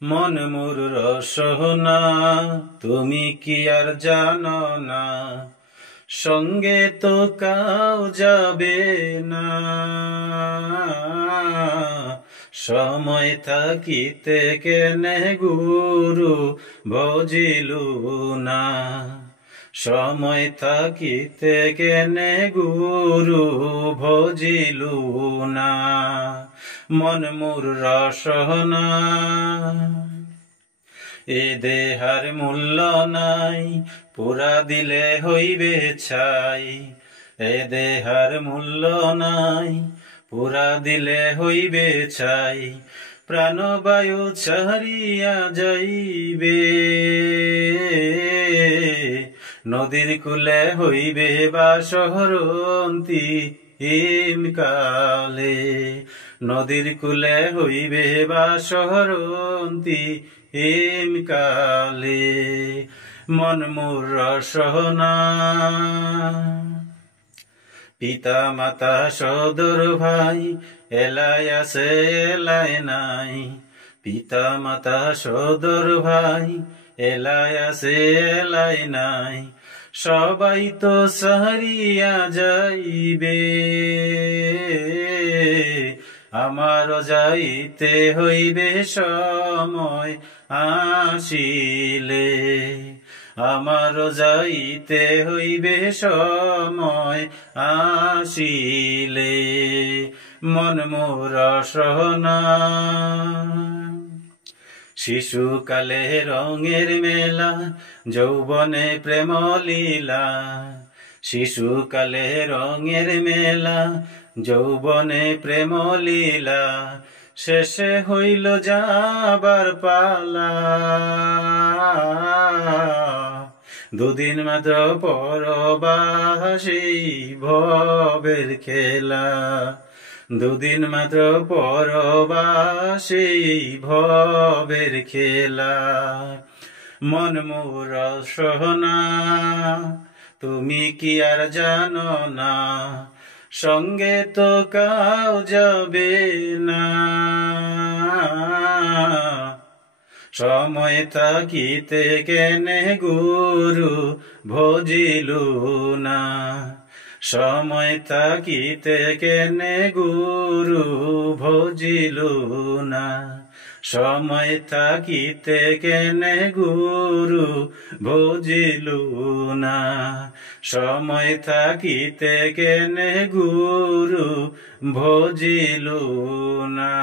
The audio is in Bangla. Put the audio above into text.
মন মোর রসনা, তুমি কি আর জানো না, সঙ্গে তো কাউ যাবে না। সময় থাকিতে কেনে গুরু ভজিলু না, সময় থাকিতে কেনে গুরু ভজিলু না। মন মোর রসনা, এ দেহার মূল্য নাই, পুরা দিলে হইবে ছাই। এ দেহার মূল্য নাই, পুরা দিলে হইবে ছাই। প্রাণবায়ু ছাড়িয়া যাইবে, নদীর কূলে হইবে বাসরন্তি হিমকালে। নদীর কূলে হইবে বাসরন্তি হিমকালে। মন মোর রসনা, পিতা মাতা সদর ভাই এলায় আছে এলায় নাই। পিতা মাতা সদর ভাই এলায় আছে এলায় নাই। সবাই তো সারিয়া যাইবে, আমারও যাইতে হইবে সময় আসিলে। আমারও যাইতে হইবে সময় আসিলে। মন মোর রসনা, শিশুকালে রঙের মেলা, যৌবনে প্রেম লীলা। শিশুকালে রঙের মেলা, যৌবনে প্রেম লীলা। শেষে হইল যাবার পালা, দুদিন মাত্র পরবাসী ভবের খেলা। দুদিন মাত্র পরবাসী ভবের খেলা। মন মোর রসনা, তুমি কি আর জানো না, সঙ্গে তো কাউ যাবে না। সময় থাকিতে কেনে গুরু ভজিলু না, সময় থাকিতে কেনে গুরু ভজিলু না। সময় থাকিতে কেনে গুরু ভজিলু না, সময় থাকিতে কেনে গুরু ভজিলু না।